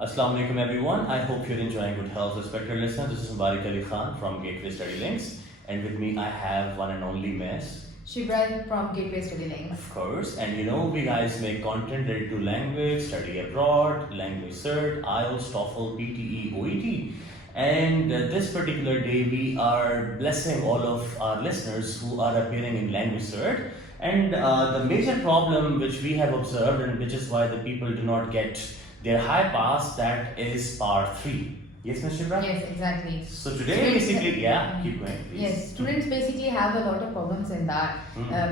Assalamu alaikum everyone. I hope you're enjoying good health. Respected listeners, this is Mubarak Ali Khan from Gateway Study Links, and with me I have one and only Miss Shibra from Gateway Study Links. Of course, and you know we guys make content related to language, study abroad, language cert, IELTS, TOEFL, PTE, OET. And this particular day we are blessing all of our listeners who are appearing in language cert. And the major problem which we have observed, and which is why the people do not get their high pass, that is part 3. Yes, Ms. Shibra? Yes, exactly. So today basically, keep going please. Yes, students basically have a lot of problems in that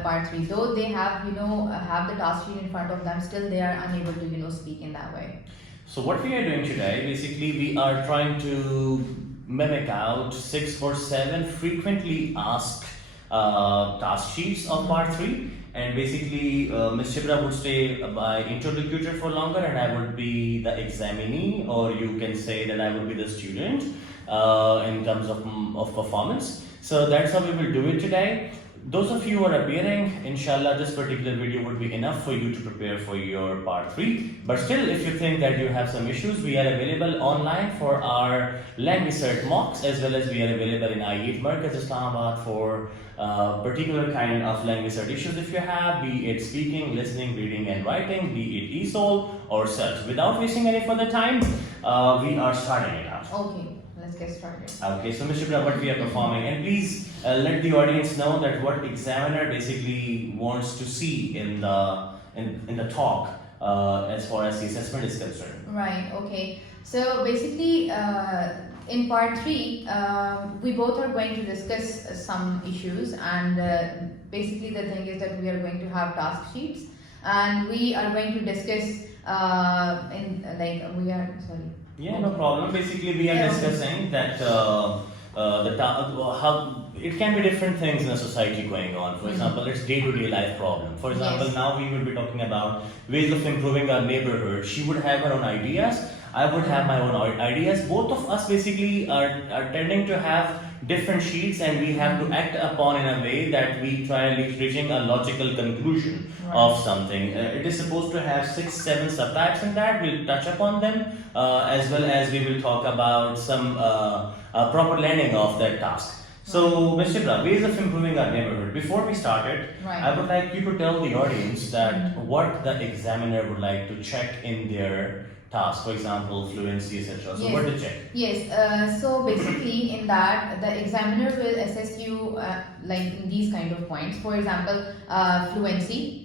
part 3. Though they have, have the task sheet in front of them, still they are unable to, speak in that way. So what we are doing today, basically we are trying to mimic out 6 or 7 frequently asked task sheets of part 3. And basically, Ms. Shibra would stay by interlocutor for longer, and I would be the examinee, or you can say that I would be the student in terms of performance. So that's how we will do it today. Those of you who are appearing, inshallah, this particular video would be enough for you to prepare for your part 3. But still, if you think that you have some issues, we are available online for our language cert mocks, as well as we are available in IELTS Markaz, Islamabad for particular kind of language cert issues if you have, be it speaking, listening, reading and writing, be it ESOL or such. Without wasting any further time, we are starting it out. Okay. Let's get started. Okay, so Ms. Shibra, what we are performing, and please let the audience know that what examiner basically wants to see in the talk as far as the assessment is concerned. Right. Okay. So basically, in part 3, we both are going to discuss some issues, and basically the thing is that we are going to have task sheets, and we are going to discuss Yeah, no problem. Basically, we are discussing that how it can be different things in a society going on. For example, it's day-to-day life problem. For example, now we will be talking about ways of improving our neighborhood. She would have her own ideas. I would have my own ideas. Both of us basically are tending to have different sheets, and we have to act upon in a way that we try reaching a logical conclusion of something. It is supposed to have 6-7 subtypes in that. We'll touch upon them as well as we will talk about some proper landing of that task. So, Ms. Shibra, ways of improving our neighborhood. Before we started, I would like you to tell the audience that what the examiner would like to check in their task, for example, fluency, etc. So, what to check? Yes, so basically in that, the examiner will assess you like in these kind of points. For example, fluency.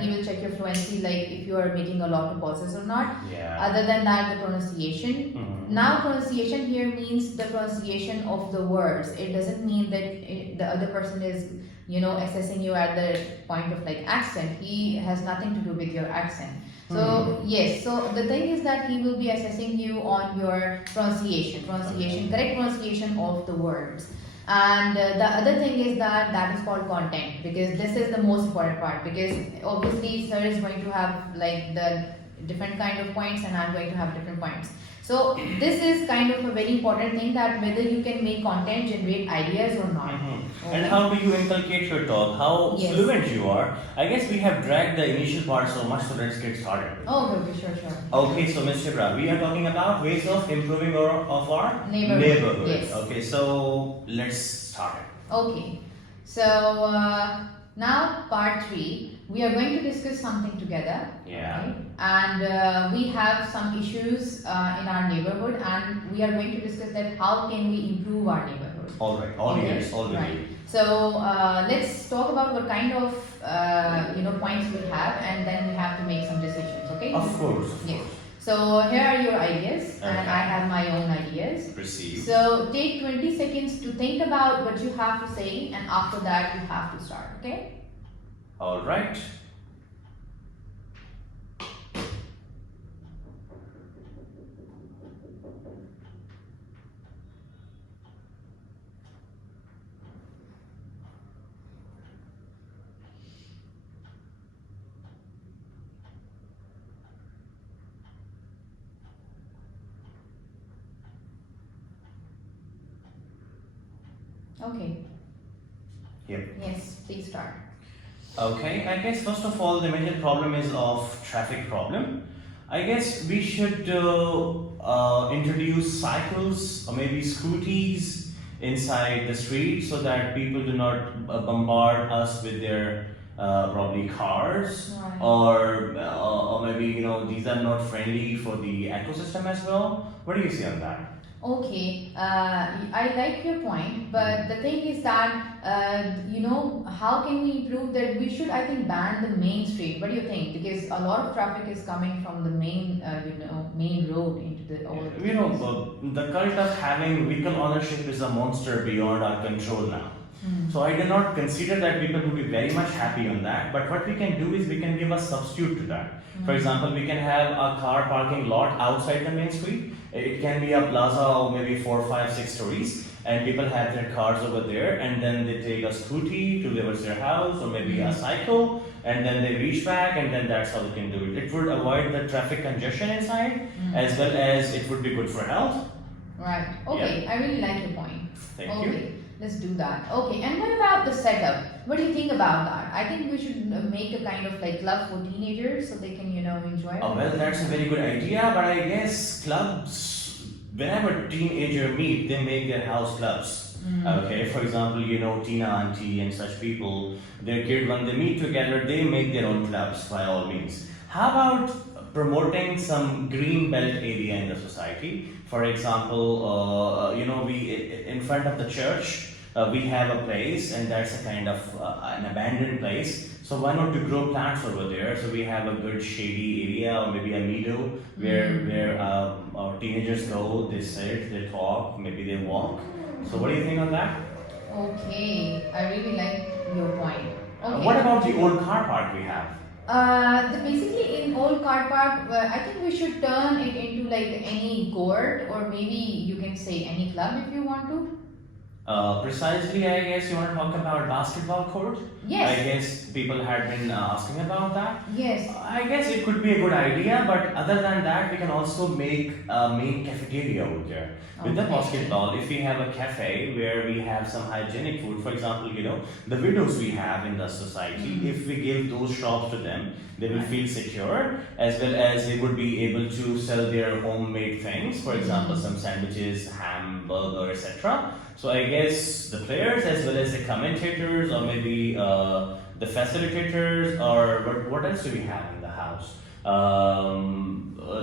He will check your fluency, like if you are making a lot of pauses or not. Other than that, the pronunciation. Now, pronunciation here means the pronunciation of the words. It doesn't mean that the other person is, assessing you at the point of like accent. He has nothing to do with your accent. So yes, so the thing is that he will be assessing you on your pronunciation, correct pronunciation of the words. And the other thing is that is called content, because this is the most important part, because obviously sir is going to have like the different kind of points and I'm going to have different points. So this is kind of a very important thing, that whether you can make content, generate ideas or not. Okay. And how do you inculcate your talk? How fluent you are? I guess we have dragged the initial part so much, so let's get started. Okay, sure. Okay, so Ms. Shibra, we are talking about ways of improving our neighborhood. Yes. Okay, so let's start it. Okay, so now part 3, we are going to discuss something together. Okay? And we have some issues in our neighborhood, and we are going to discuss that how can we improve our neighborhood. All right, all ears, all right. So let's talk about what kind of points we have, and then we have to make some decisions. Okay? Of course. Yes. So here are your ideas, and I have my own ideas. Proceed. So take 20 seconds to think about what you have to say, and after that you have to start. Okay? All right. Okay. Yep. Yes, please start. Okay, I guess first of all the major problem is of traffic problem. I guess we should introduce cycles or maybe scooties inside the street so that people do not bombard us with their probably cars, Right. or maybe these are not friendly for the ecosystem as well. What do you see on that? Okay, I like your point, but the thing is that how can we improve that? We should, I think, ban the main street. What do you think? Because a lot of traffic is coming from the main, main road into the all. The cult of having vehicle ownership is a monster beyond our control now. So I do not consider that people would be very much happy on that. But what we can do is we can give a substitute to that. For example, we can have a car parking lot outside the main street. It can be a plaza of maybe 4, 5, 6 stories, and people have their cars over there, and then they take a scooty towards their house, or maybe a cycle, and then they reach back, and then that's how they can do it. It would avoid the traffic congestion inside, as well as it would be good for health. Right. Okay. I really like your point. Thank you. Okay. Let's do that. Okay, and what about the setup? What do you think about that? I think we should make a kind of like club for teenagers so they can, enjoy it. Oh, well, that's a very good idea, but I guess clubs, whenever teenager meet, they make their house clubs. Okay, for example, Tina Auntie and such people, their kid, when they meet together, they make their own clubs by all means. How about promoting some green belt area in the society? For example, we in front of the church, we have a place, and that's a kind of an abandoned place. So why not to grow plants over there? So we have a good shady area, or maybe a meadow where our teenagers go. They sit, they talk, maybe they walk. So what do you think on that? Okay, I really like your point. Okay. What about the old car park we have? Basically in old car park, I think we should turn it into like any court, or maybe you can say any club if you want to. Precisely, I guess you want to talk about basketball court? Yes. I guess people had been asking about that. Yes. I guess it could be a good idea, but other than that, we can also make a main cafeteria out there. With the Okay. basketball, if we have a cafe where we have some hygienic food, for example, the widows we have in the society, if we give those shops to them, they will feel secure, as well as they would be able to sell their homemade things, for example, some sandwiches, ham, burger, etc. So I guess the players, as well as the commentators, or maybe the facilitators, or what else do we have in the house?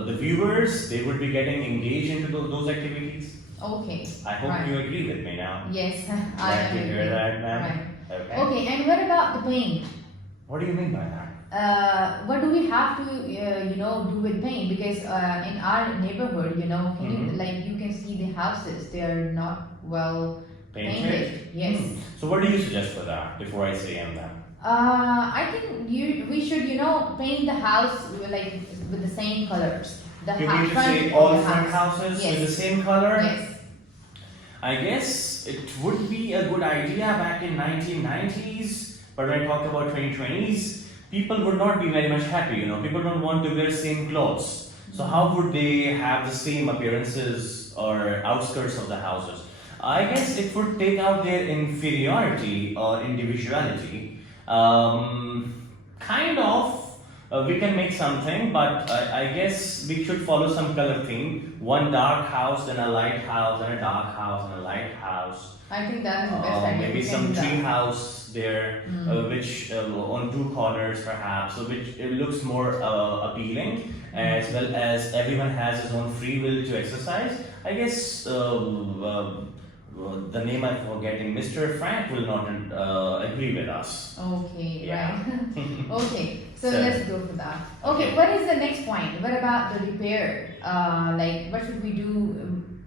The viewers, they would be getting engaged into those activities. Okay. I hope you agree with me now. Yes, I Glad to hear agree. that, ma'am. Right. Okay. Okay, and what about the paint? What do you mean by that? What do we have to, do with paint? Because in our neighborhood, can you can see the houses, they are not well painted. Yes. So what do you suggest for that before I say that? I think we should, paint the house with the same colors. You mean to front say of all the front house. houses Yes. with the same color? Yes. I guess it would be a good idea back in 1990s, but when I talk about 2020s, people would not be very much happy, people don't want to wear same clothes. So how would they have the same appearances or outskirts of the houses? I guess it would take out their inferiority or individuality. Kind of. We can make something, but I guess we should follow some color theme. One dark house, then a light house, then a dark house, and a light house. I think that is the best idea. Maybe We can some do that. tree house there, which on two corners perhaps, so which it looks more appealing, as well as everyone has his own free will to exercise. I guess the name I'm forgetting, Mr. Frank will not agree with us. Okay, Yeah. right. Okay, so So- let's go for that. Okay, what is the next point? What about the repair? What should we do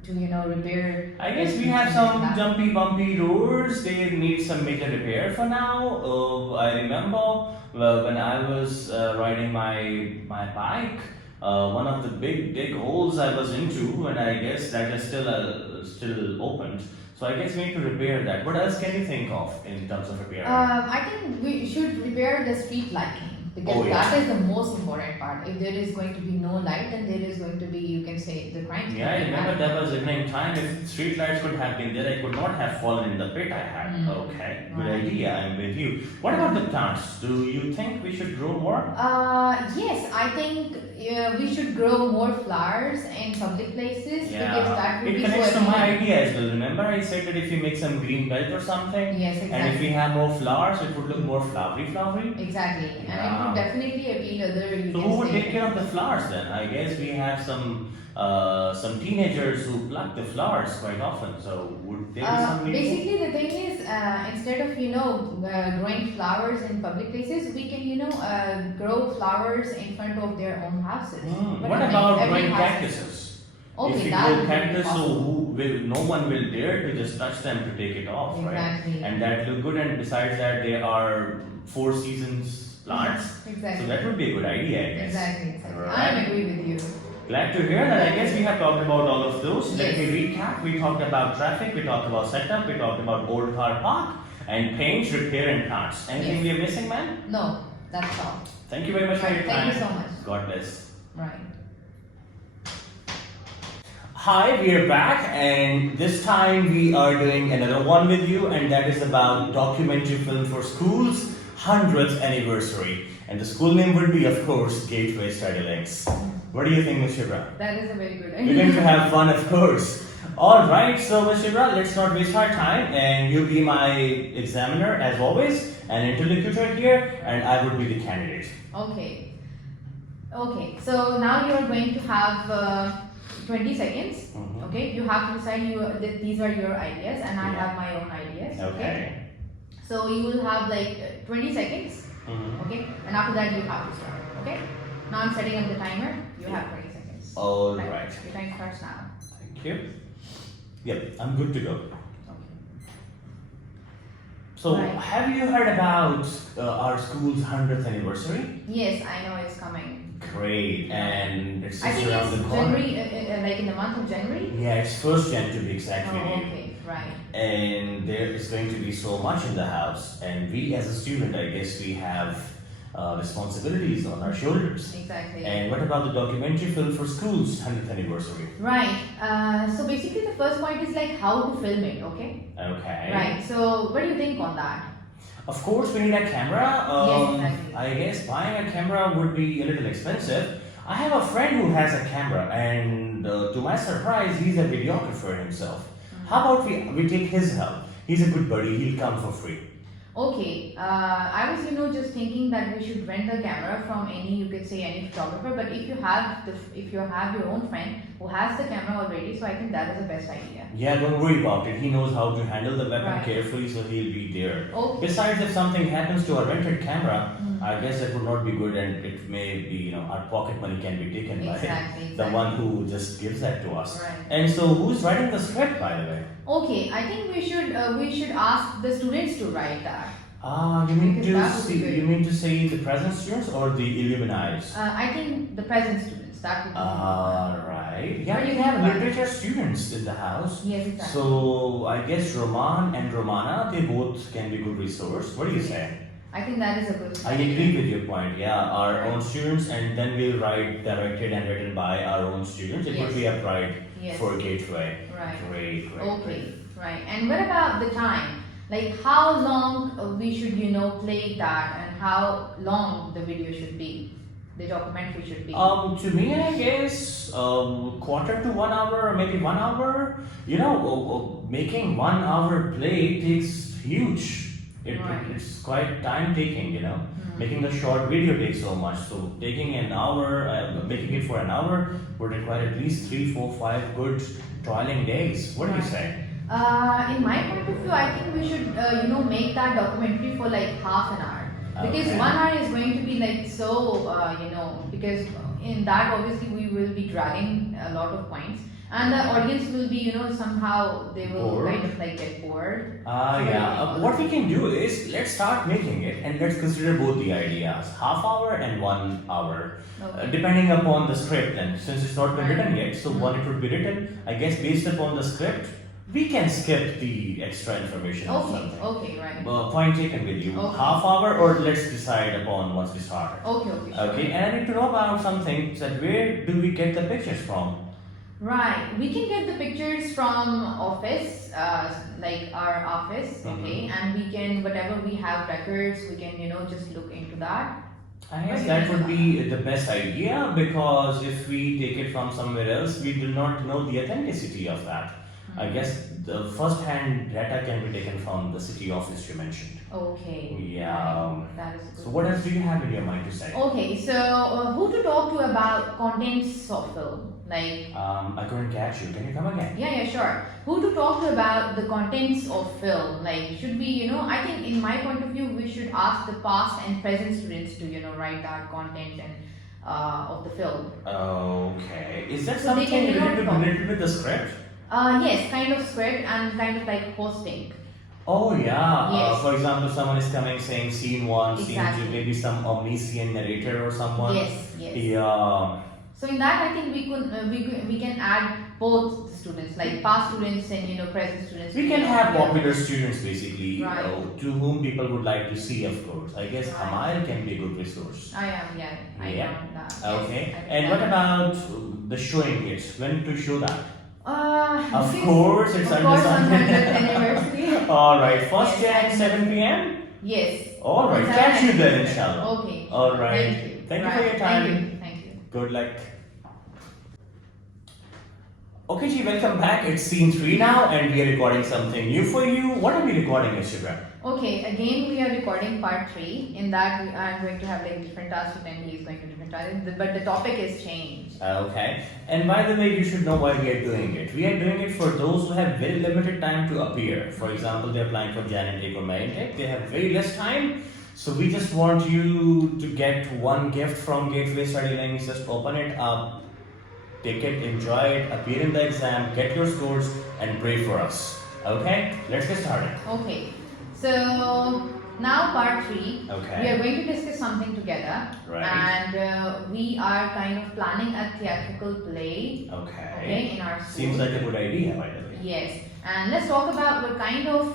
to repair? I guess we have some jumpy, bumpy roads. They need some major repair for now. I remember when I was riding my bike, one of the big holes I was into, and I guess that is still opened. So I guess we need to repair that. What else can you think of in terms of repairing? I think we should repair the street lighting, because Oh, yeah. that is the most important part. If there is going to be no light, then there is going to be, you can say, the crime. Yeah, I remember that was evening time. If street lights could have been there, I could not have fallen in the pit I had. Okay, good Right. idea. I'm with you. What about the plants? Do you think we should grow more? Yes, I think we should grow more flowers in public places because that would it be connects so to my appealing. idea as well. Remember, I said that if you make some green belt or something, Yes, and if exactly. we have more flowers, it would look more flowery. Exactly, and it would definitely appeal other. You So can who would say- take care of the flowers then? I guess we have some teenagers who pluck the flowers quite often. So would there be some need for- Basically, the thing is, instead of growing flowers in public places, we can grow flowers in front of their own houses. But What I mean, about every growing house- cactuses? Okay, if you that grow would be cactus, so possible. no one will dare to just touch them to take it off, Exactly. right? And that look good. And besides that, they are 4 seasons plants. Exactly. So that would be a good idea, I guess. Exactly. Right. I agree with you. Glad to hear that. I guess we have talked about all of those. Let Yes. me recap. We talked about traffic, we talked about setup, we talked about old car park, and paint, repair, and parts. Anything Yes. we are missing, ma'am? No, that's all. Thank you very much for your time. Thank you so much. God bless. Right. Hi, we are back, and this time we are doing another one with you, and that is about documentary film for schools 100th anniversary. And the school name would be, of course, Gateway Study Links. What do you think, Ms. Shibra? That is a very good We're going to idea. have fun, of course. All right, so Ms. Shibra, let's not waste our time, and you'll be my examiner as always, an interlocutor here, and I would be the candidate. Okay. Okay. So now you are going to have 20 seconds. Mhm. Okay. You have to decide that these are your ideas, and I Yeah. have my own ideas. Okay. So you will have like 20 seconds. Mhm. Okay. And after that you have to start. Okay. Now I'm setting up the timer. You have 20 seconds. All Right. right. Your time starts now. Thank you. Yep, I'm good to go. Okay. So, Right. have you heard about our school's 100th anniversary? Yes, I know it's coming. Great, and it's I just think around it's the corner. January, like in the month of January. Yeah, it's 1st Jan to be exact with Oh, you. okay. Right. And there is going to be so much in the house, and we as a student, I guess we have responsibilities on our shoulders. Exactly. And what about the documentary film for school's 100th anniversary? Right. So basically, the first point is like how to film it. Okay. Okay. Right. So what do you think on that? Of course, we need a camera. Yes, exactly. I guess buying a camera would be a little expensive. I have a friend who has a camera, and to my surprise, he's a videographer himself. How about we take his help? He's a good buddy. He'll come for free. Okay. I was just thinking that we should rent a camera from you could say any photographer. But if you have your own friend who has the camera already, so I think that is the best idea. Yeah, don't worry about it. He knows how to handle the weapon Right. carefully, so he'll be there. Okay. Besides, if something happens to our rented camera, Mm. I guess that would not be good, and it may be, our pocket money can be taken by Exactly. the one who just gives that to us. Right. And so, who's writing the script, by the way? Okay. I think we should ask the students to write that. You mean Because to that would be see? good. You mean to say the present students or the illuminatis? I think the present students. That would be. Right. Yeah, What do we you have think about it? literature students in the house. Yes, exactly. So I guess Roman and Romana, they both can be good resource. What do you say? I think that is a good. I agree with your point. Yeah, our own students, and then we'll write directed and written by our own students. It would Yes. be a pride Yes. for Gateway. Right. Great, great, Okay. great. Right. And what about the time? Like how long we should play that, and how long the video should be, the documentary should be. To me, I guess quarter to 1 hour, or maybe 1 hour. Making 1 hour play takes huge. Right. It's quite time taking. Mhm. Making a short video takes so much. So taking an hour, making it for an hour would require at least 3, 4, 5 good toiling days. What do you Right. say? In my point of view, I think we should, make that documentary for like half an hour. Because Okay. 1 hour is going to be like so, because in that obviously we will be dragging a lot of points. And the audience will be, somehow they will Bored. kind of like get bored. Yeah. What we can do is let's start making it, and let's consider both the ideas, half hour and 1 hour. Okay. Depending upon the script, and since it's not been Right. written yet, so when it would be written, I guess based upon the script, we can skip the extra information or Okay, something. okay, right. Point taken with you. Okay. Half hour, or let's decide upon once we start. Okay, okay. Sure. Okay, and I need to know about something. That where do we get the pictures from? Right. We can get the pictures from office, like our office, okay, and we can, whatever we have records, we can, just look into that. I guess that would be the best idea because if we take it from somewhere else, we do not know the authenticity of that. I guess the first-hand data can be taken from the city office you mentioned. Okay. Yeah. That is good. So what else do you have in your mind to say? Okay, so who to talk to about contents of film? Like, I couldn't catch you. Can you come again? yeah, sure. Who to talk to about the contents of film? Like, should we, I think in my point of view, we should ask the past and present students to, write that content and of the film. Okay. Is that So they something can, related with the script? Yes, kind of script and kind of like hosting. Oh yeah. Yes. For example, someone is coming saying scene 1, Exactly. scene 2, maybe some omniscient narrator or someone. Yes. Yeah. So in that, I think we can add both the students, like past students and present students. We can have popular students basically, Right. to whom people would like to see, of course. I guess Right. Hamal can be a good resource. I am, yeah. I Yeah. know that. Yes, Okay. I think And what that- about the showing it? When to show that? Of this is- course, it's of under course, something. 100th anniversary. All right. First Yes, Jan, I- 7 p.m. Yes. All right. On Catch you 7th. there, inshallah. Okay. All right. Thank you. Thank you for Right. your time. Thank you. Good luck. Okay, ji, welcome back. It's scene 3 now, and we are recording something new for you. What are we recording, Instagram? Okay, again we are recording part 3. In that we are going to have like different tasks and he is going to different tasks, but the topic is changed. Okay. And by the way, you should know why we are doing it. We are doing it for those who have very limited time to appear. For example, they are applying for Jan Intake or May Intake. They have very less time. So we just want you to get one gift from Gateway Study Language. Just open it up, take it, enjoy it, appear in the exam, get your scores, and pray for us. Okay? Let's get started. Okay, so now part 3. Okay. We are going to discuss something together. Right. And we are kind of planning a theatrical play. Okay. In our school. Seems like a good idea, by the way. Yes, and let's talk about what kind of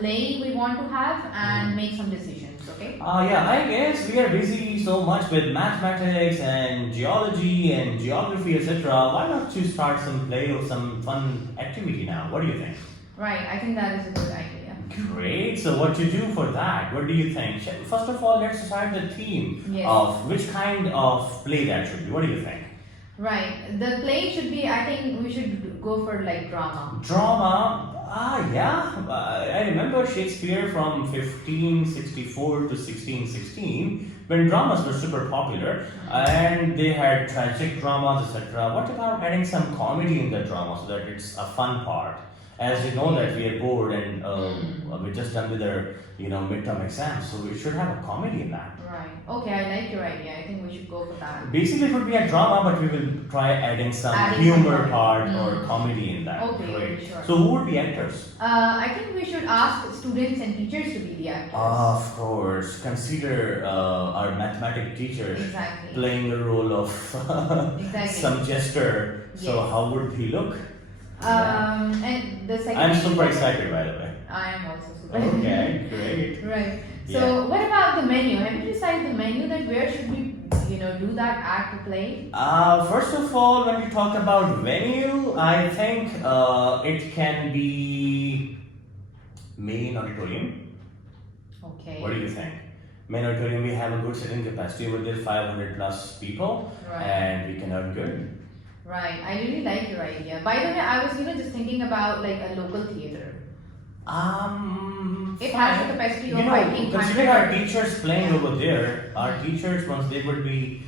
play we want to have and make some decisions, okay? Yeah, I guess we are busy so much with mathematics and geology and geography, etc. Why not you start some play or some fun activity now? What do you think? Right, I think that is a good idea. Great. So what to do for that? What do you think? First of all, let's decide the theme Yes. of which kind of play that should be. What do you think? Right, the play should be, I think we should go for like drama. Drama. Yeah. I remember Shakespeare from 1564 to 1616 when dramas were super popular and they had tragic dramas, etc. What about adding some comedy in the drama so that it's a fun part? As you know that we are bored and we're just done with our midterm exams, so we should have a comedy in that. Right, okay, I like your idea. I think we should go for that. Basically, it would be a drama, but we will try adding some Adding humor some part comedy. or comedy in that. Okay, Great. sure. So, who would be actors? I think we should ask students and teachers to be the actors. Of course. Consider our mathematics teachers Exactly. playing the role of Exactly. some jester. So, Yes. how would he look? And the second I'm thing super is- excited, by the way. I am also super Okay, great. Right. So Yeah. what about the menu? Have you decided the menu that where should we, do that act or play? First of all, when we talk about venue, I think it can be main auditorium. Okay. What do you think? Main auditorium, we have a good sitting capacity over there, 500 plus people, Right. and we can earn good. Right. I really like your idea. By the way, I was just thinking about like a local theater. It has a Fine. capacity of I think Consider 100. our teachers playing over there. Our teachers, once they would be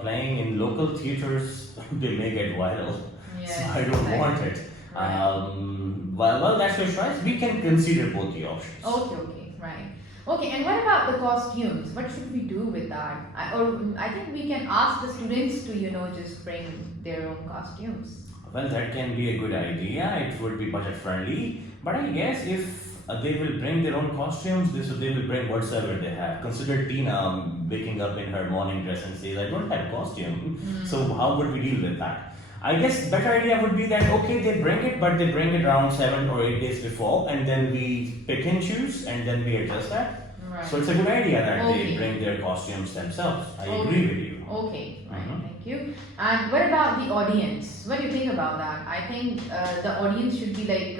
playing in local theaters, they may get viral. Yeah, So I don't exactly. want it. Right. Well, that's your choice. We can consider both the options. Okay, right. Okay, and what about the costumes? What should we do with that? I think we can ask the students to, just bring their own costumes. Well, that can be a good idea. It would be budget friendly. But I guess if they will bring their own costumes, they will bring whatsoever they have. Consider Tina waking up in her morning dress and says, I don't have a costume. So how would we deal with that? I guess better idea would be that, okay, they bring it, but they bring it around 7 or 8 days before, and then we pick and choose, and then we adjust that. Right. So it's a good idea that Okay. they bring their costumes themselves. I Okay. agree with you. Okay, right, Mhm. thank you. And what about the audience? What do you think about that? I think the audience should be like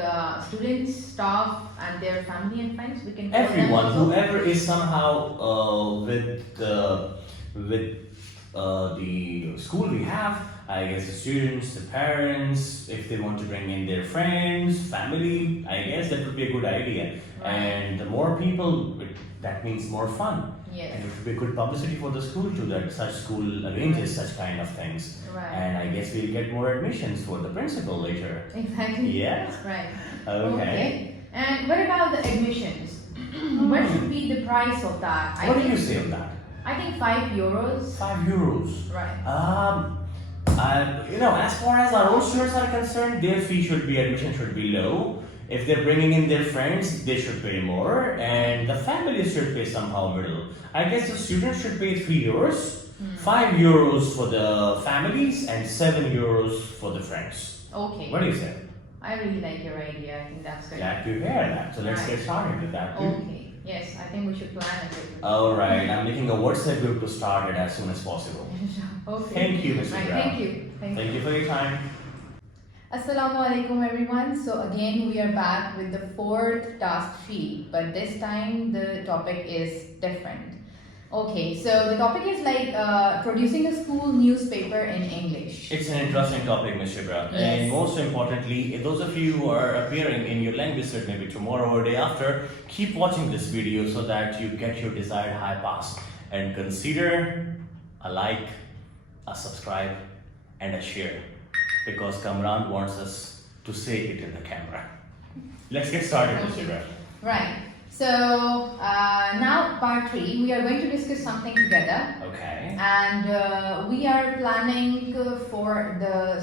students, staff, and their family and friends. We can call them Everyone, also. whoever is somehow with with the school we have, I guess the students, the parents, if they want to bring in their friends, family, I guess that would be a good idea. Right. And the more people, that means more fun. Yes. And it would be good publicity for the school too, that such school arranges such kind of things. Right. And I guess we'll get more admissions for the principal later. Exactly. Yeah. Right. Okay. And what about the admissions? What should be the price of that? What do you say on that? I think €5. €5. Right. As far as our own students are concerned, their admission should be low. If they're bringing in their friends, they should pay more, and the families should pay somehow middle. I guess the students should pay €3, €5 for the families, and €7 for the friends. Okay. What do you say? I really like your idea. I think that's good. Glad to hear that. So let's Right. get started with that too. Okay. Yes, I think we should plan it. Alright, I'm making a WhatsApp group to start it as soon as possible. Okay. Thank you, Mr. Right, Graf. thank you. Thank you for your time. Assalamu alaikum everyone. So again we are back with the fourth task sheet, but this time the topic is different. Okay, so the topic is like producing a school newspaper in English. It's an interesting topic, Mr. Graf. Yes. And most importantly, those of you who are appearing in your language cert maybe tomorrow or day after, keep watching this video so that you get your desired high pass. And consider a like, a subscribe, and a share. Because Kamran wants us to say it in the camera. Let's get started, Mr. Graf. Right. So now part 3, we are going to discuss something together. Okay. And we are planning for the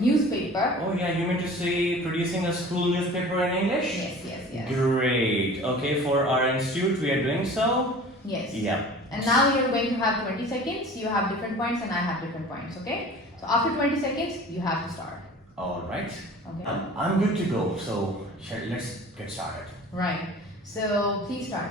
newspaper. Oh yeah, you mean to say producing a school newspaper in English? Yes. Great. Okay, for our institute, we are doing so. Yes. Yeah. And now we are going to have 20 seconds. You have different points and I have different points. Okay. So after 20 seconds, you have to start. All right. Okay. I'm good to go. So let's get started. Right. So please start.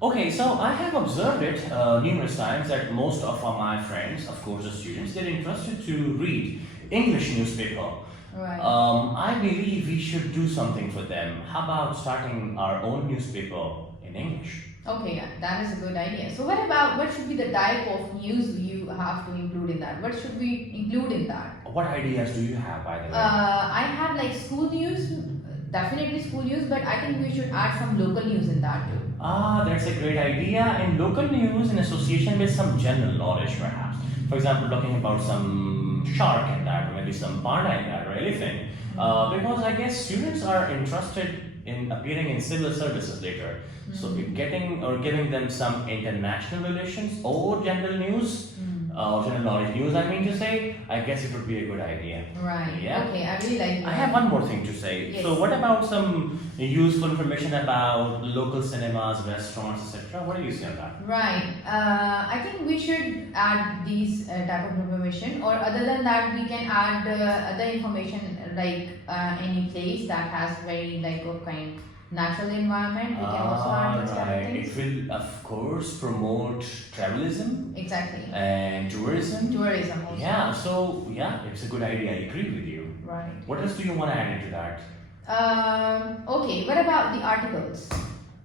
Okay, so I have observed it numerous times that most of my friends, of course the students, they're interested to read English newspaper. Right. I believe we should do something for them. How about starting our own newspaper in English? Okay, yeah, that is a good idea. So what should be the type of news you have to include in that? What should we include in that? What ideas do you have, by the way? I have like school news, definitely school news, but I think we should add some local news in that too. That's a great idea. And local news in association with some general knowledge, perhaps. For example, talking about some shark in that, or maybe some panda in that, or anything. Because I guess students are interested in appearing in civil services later. So giving them some international relations or general news, general knowledge news, I mean to say, I guess it would be a good idea. Right. Yeah. Okay, I really like that. I have one more thing to say. Yes. So what about some useful information about local cinemas, restaurants, etc.? What do you say on that? Right. I think we should add these type of information, or other than that, we can add other information like any place that has very natural environment. We can also add these type of things. It will, of course, promote travelism Exactly. and tourism. Tourism also. Yeah, so yeah, it's a good idea. I agree with you. Right. What else do you want to add into that? Okay. What about the articles?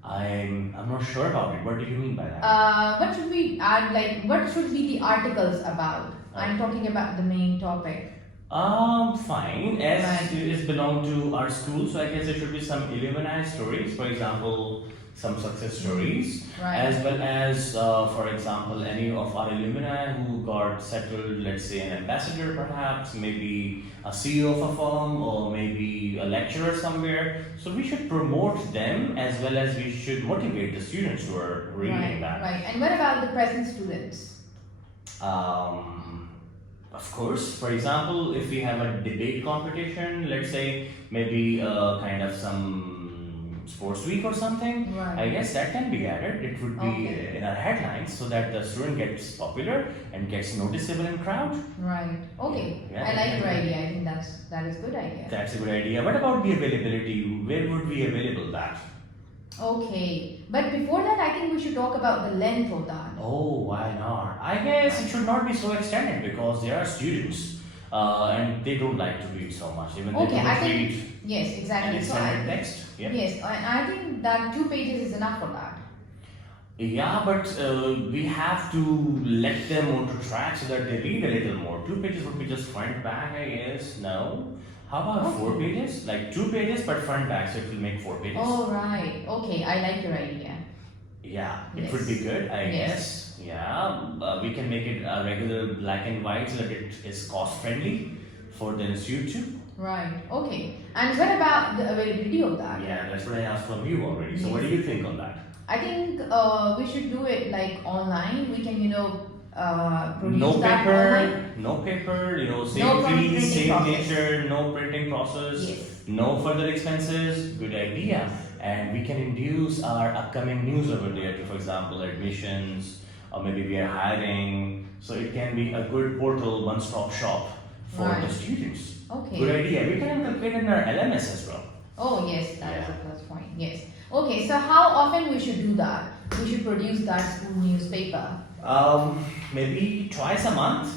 I'm not sure about it. What do you mean by that? What should we add? What should be the articles about? I'm talking about the main topic. Fine. As Right. it belong to our school, so I guess there should be some alumni stories, for example, some success stories, Right. as well as, for example, any of our alumni who got settled, let's say an ambassador perhaps, maybe a CEO of a firm, or maybe a lecturer somewhere. So we should promote them as well as we should motivate the students who are reading that. Right. And what about the present students? Of course, for example, if we have a debate competition, let's say maybe kind of some sports week or something, Right. I guess that can be added. It would be Okay. in our headlines so that the student gets popular and gets noticeable in crowd. Right. Okay. Yeah, I like your definitely. idea. I think that is good idea. That's a good idea. What about the availability? Where would be available that? Okay. But before that, I think we should talk about the length of that. Oh, why not? I guess it should not be so extended because there are students and they don't like to read so much. Even they Okay, don't I think read yes, exactly. any So standard text. Yeah. yes, I think that 2 pages is enough for that. Yeah, but we have to let them onto track so that they read a little more. 2 pages would be just front back, I guess. No. How about 4 pages? Like 2 pages, but front back, so it will make 4 pages. Oh, right. Okay, I like your idea. Yeah, it Yes. would be good, I Yes. guess. Yeah, we can make it a regular black and white so that it is cost friendly for the institute too. Right. Okay. And what about the availability of that? Yeah, that's what I asked from you already. So what do you think on that? I think we should do it like online. We can, produce No that online. paper, no paper, No same printing fees, same process. nature, no printing process, Yes. no further expenses. Good idea. And we can induce our upcoming news over there to, for example, admissions, or maybe we are hiring. So it can be a good portal, one-stop shop for Right. the students. Okay. Good idea. We can incorporate in our LMS as well. Oh yes, that is Yeah. a plus point. Yes. Okay. So how often we should do that? We should produce that school newspaper. Maybe twice a month,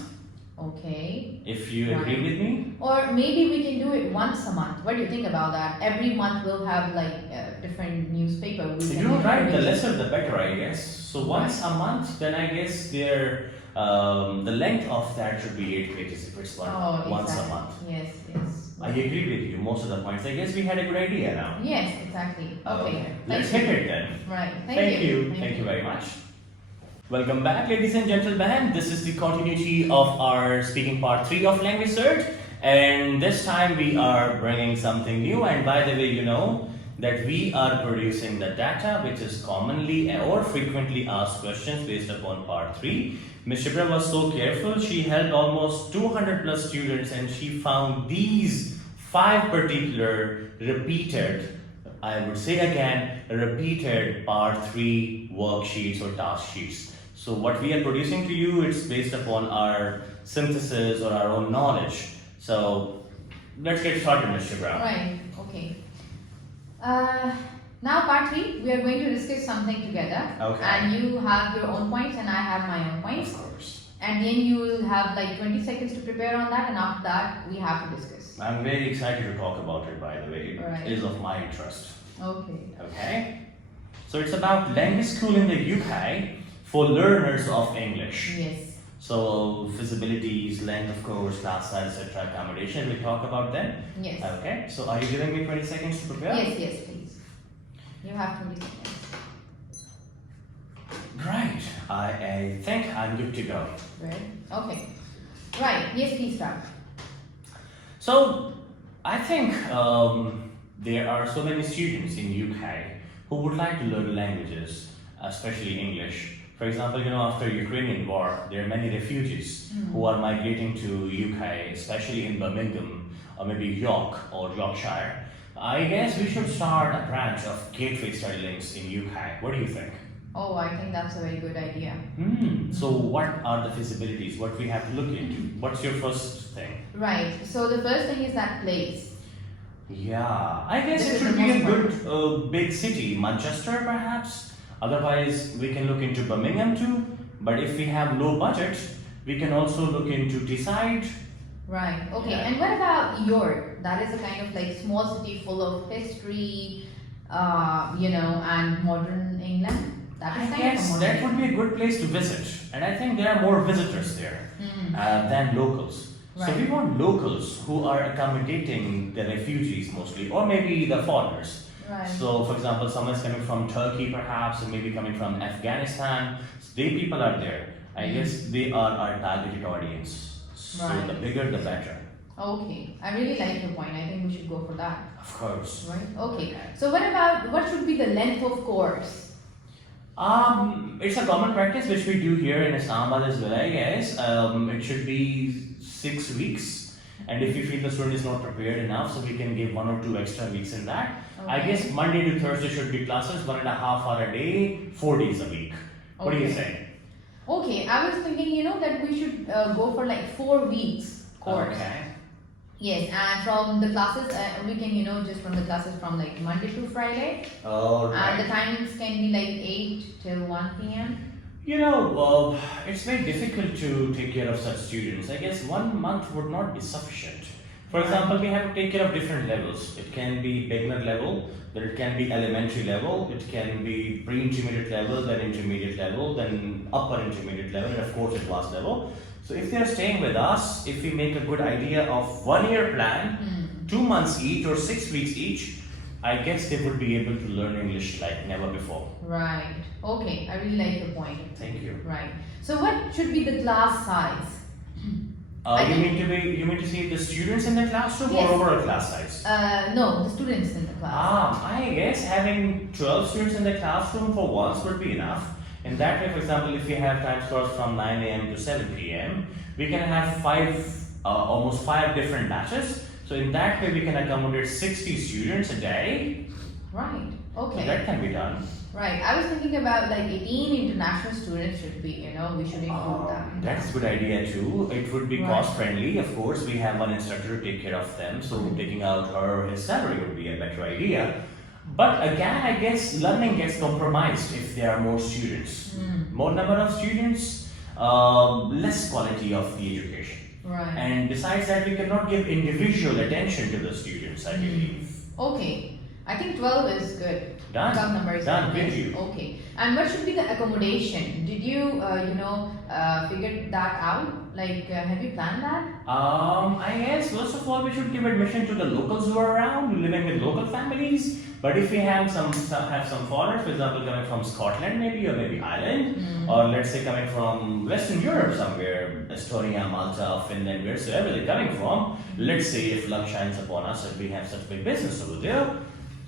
Okay. if you agree Right. with me. Or maybe we can do it once a month. What do you think about that? Every month we'll have like a different newspaper. We If can you're right, the produce. lesser the better, I guess. So once a month, then I guess the length of that should be 8 pages if it's once a exactly. month. Yes. Yes. I agree with you, most of the points. I guess we had a good idea now. Yes. Exactly. Okay. Let's Thank hit you. it then. Right. Thank you. Thank you very much. Welcome back, ladies and gentlemen. This is the continuity of our speaking part 3 of Language Cert. And this time we are bringing something new. And by the way, you know that we are producing the data which is commonly or frequently asked questions based upon part 3. Ms. Shibra was so careful. She helped almost 200 plus students and she found these 5 particular repeated, I would say again, repeated part 3 worksheets or task sheets. So what we are producing to you, it's based upon our synthesis or our own knowledge. So let's get started, Mr. Brown. Right. Okay. Now part 3, we are going to discuss something together. Okay. And you have your own points and I have my own points. Of course. And then you will have like 20 seconds to prepare on that, and after that we have to discuss. I'm very excited to talk about it, by the way. Right. It is of my interest. Okay. Okay. So it's about language school in the UK for learners of English. Yes. So feasibilities, length of course, class size, etc., accommodation, we'll talk about them. Yes. Okay. So are you giving me 20 seconds to prepare? Yes, yes, please. You have 20 seconds. Right. I think I'm good to go. Right? Okay. Right. Yes, please start. So I think there are so many students in UK who would like to learn languages, especially English. For example, after Ukrainian war, there are many refugees who are migrating to UK, especially in Birmingham or maybe York or Yorkshire. I guess we should start a branch of gateway study links in UK. What do you think? Oh, I think that's a very good idea. So what are the feasibilities? What we have to look into? What's your first thing? Right. So the first thing is that place. Yeah, I guess This it is should the be a most good big city, Manchester perhaps. Otherwise, we can look into Birmingham too. But if we have low budget, we can also look into Deeside. Right. Okay. Yeah. And what about York? That is a kind of like small city full of history, and modern England. That I is kind guess of a that modern. would be a good place to visit. And I think there are more visitors there than locals. So Right. we want locals who are accommodating the refugees mostly, or maybe the foreigners. Right. So, for example, someone's coming from Turkey perhaps, or maybe coming from Afghanistan. So they people are there. I guess they are our targeted audience. So Right. the bigger, the better. Okay. I really like your point. I think we should go for that. Of course. Right. Okay. So what should be the length of course? It's a common practice which we do here in Islamabad as well, I guess. It should be 6 weeks. And if you feel the student is not prepared enough, so we can give 1 or 2 extra weeks in that. I Okay. guess Monday to Thursday should be classes, 1.5 hour a day, 4 days a week. What do you Okay. say? Okay. I was thinking, that we should go for like 4 weeks course. Okay. Yes, and from the classes, we can, just from the classes from like Monday to Friday. All And the right. timings can be like 8 till 1 p.m. It's very difficult to take care of such students. I guess 1 month would not be sufficient For example, we have to take care of different levels. It can be beginner level, then it can be elementary level, it can be pre-intermediate level, then intermediate level, then upper intermediate level, and of course advanced level. So if they are staying with us, if we make a good idea of 1 year plan, 2 months each or 6 weeks each, I guess they would be able to learn English like never before. Right. Okay. I really like your point. Thank you. Right. So what should be the class size? You mean to say the students in the classroom Yes. or overall class size? No, the students in the class. I guess having 12 students in the classroom for once would be enough. In that way, for example, if we have time slots from 9 a.m. to 7 p.m., we can have almost five different batches. So in that way, we can accommodate 60 students a day. Right. Okay. So that can be done. Right. I was thinking about like 18 international students should be, we should include that. That's a good idea too. It would be cost friendly. Of course, we have one instructor to take care of them. So taking out her or his salary would be a better idea. But again, I guess learning gets compromised if there are more students. More number of students, less quality of the education. Right. And besides that, we cannot give individual attention to the students, I believe. Okay. I think 12 is good. Done. 12 number is Done. good. With you. Okay. And what should be the accommodation? Did you, figure that out? Like, have you planned that? I guess first of all we should give admission to the locals who are around, living with local families. But if we have some foreigners, for example, coming from Scotland maybe or maybe Ireland, or let's say coming from Western Europe somewhere, Estonia, Malta, Finland, wherever they're coming from, let's say if luck shines upon us and we have such big business over there,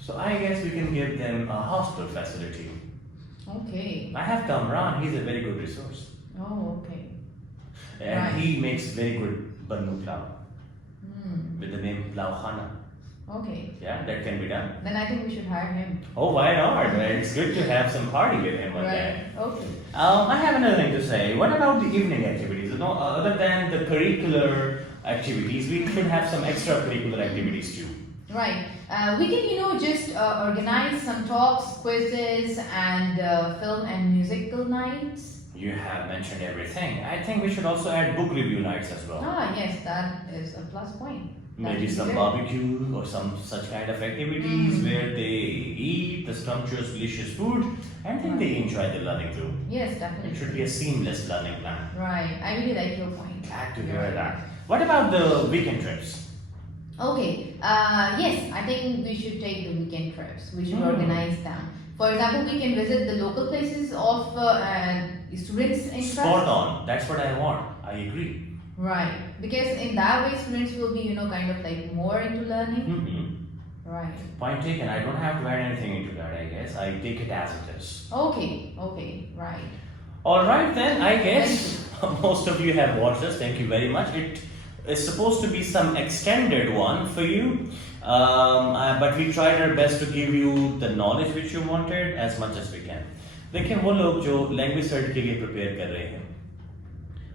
so I guess we can give them a hostel facility. Okay. I have Kamran, he's a very good resource. Oh, okay. And he makes very good Bannu Plau with the name Plau Khana. Okay. Yeah, that can be done. Then I think we should hire him. Oh, why not? It's good to have some party with him one day. Okay. I have another thing to say. What about the evening activities? Other than the curricular activities, we should have some extracurricular activities too. Right. We can, just organize some talks, quizzes, and film and musical nights. You have mentioned everything. I think we should also add book review nights as well. Yes, that is a plus point. Maybe some barbecue or some such kind of activities where they eat the scrumptious, delicious food and then they enjoy the learning too. Yes, definitely. It should be a seamless learning plan. Right. I really like your point. Glad to hear that. What about the weekend trips? Okay. Yes, I think we should take the weekend trips. We should organize them. For example, we can visit the local places of students' interest. Spot on. That's what I want. I agree. Right. Because in that way, students will be, kind of like more into learning. Right. Point taken. I don't have to add anything into that, I guess. I take it as it is. Okay. Right. Alright then, I guess most of you have watched us. Thank you very much. It is supposed to be some extended one for you. But we tried our best to give you the knowledge which you wanted as much as we can. देखिए वो लोग जो language shirt के लिए prepare कर रहे हैं,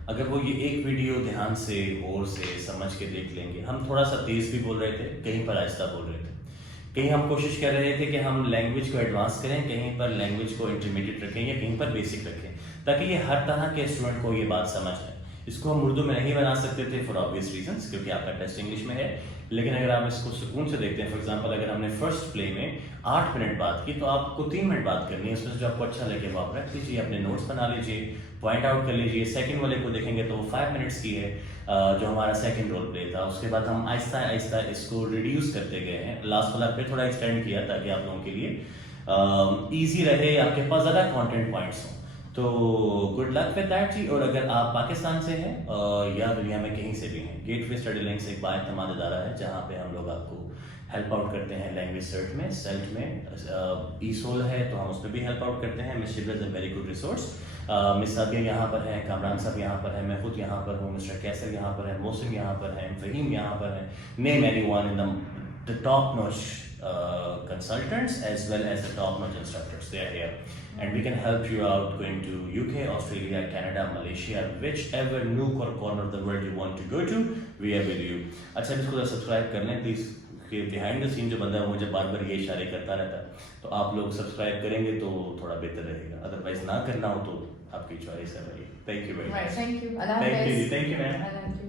अगर वो ये एक वीडियो ध्यान से गौर से समझ के देख लेंगे, हम थोड़ा सा तेज भी बोल रहे थे, कहीं पर आहिस्ता बोल रहे थे, कहीं हम कोशिश कर रहे थे कि हम लैंग्वेज को एडवांस करें, कहीं पर लैंग्वेज को इंटरमीडिएट रखें या कहीं पर बेसिक रखें, ताकि ये हर तरह के स्टूडेंट को ये बात समझ आए। इसको हम उर्दू में नहीं बना सकते थे फॉर ऑब्वियस रीजंस, क्योंकि आपका टेस्ट इंग्लिश में है, लेकिन अगर आप इसको सुकून से देखते हैं, फॉर एग्जांपल अगर हमने फर्स्ट प्ले में 8 मिनट बात की तो आपको 3 मिनट बात करनी है, उसमें जो आपको अच्छा लगे वो आप रख लीजिए, अपने नोट्स बना लीजिए, पॉइंट आउट कर लीजिए। सेकंड वाले को देखेंगे तो वो 5 मिनट्स की है, जो हमारा सेकंड रोल प्ले था। उसके बाद हम आहिस्ता आहिस्ता इसको रिड्यूस करते गए हैं, लास्ट वाला फिर थोड़ा एक्सटेंड किया ताकि आप लोगों के लिए ईजी रहे, आपके पास ज़्यादा कॉन्टेंट पॉइंट्स हों। तो गुड लक विद दैट जी। और अगर आप पाकिस्तान से हैं या दुनिया में कहीं से भी हैं, गेटवे स्टडी लिंक्स एक बाएतमाद इदारा है जहाँ पे हम लोग आपको हेल्प आउट करते हैं लैंग्वेज सर्ट में, सेल्ट में, ईसोल है तो हम उस पर भी हेल्प आउट करते हैं। Miss Shibra is a very good resource. Miss Sabiya यहाँ पर है, कामरान साहब यहाँ पर है, मैं खुद यहाँ पर हूँ, मिस्टर कैसर यहाँ पर है, मोहसिन यहाँ पर है, फहीम यहाँ पर है, name anyone in the top notch consultants as well as the top-notch instructors. They are here, and we can help you out going to UK, Australia, Canada, Malaysia, whichever nook or corner of the world you want to go to, we are with you. अच्छा इसको subscribe कर लें please, कि behind the scene जो बंदा है वो मुझे बार बार ये इशारे करता रहता है, तो आप लोग सब्सक्राइब करेंगे तो थोड़ा बेहतर रहेगा, अदरवाइज ना करना हो तो आपकी चॉइस है भाई। Thank you very much. Right, thank you. Allah Thank Hafiz. you, thank you, man. Thank you.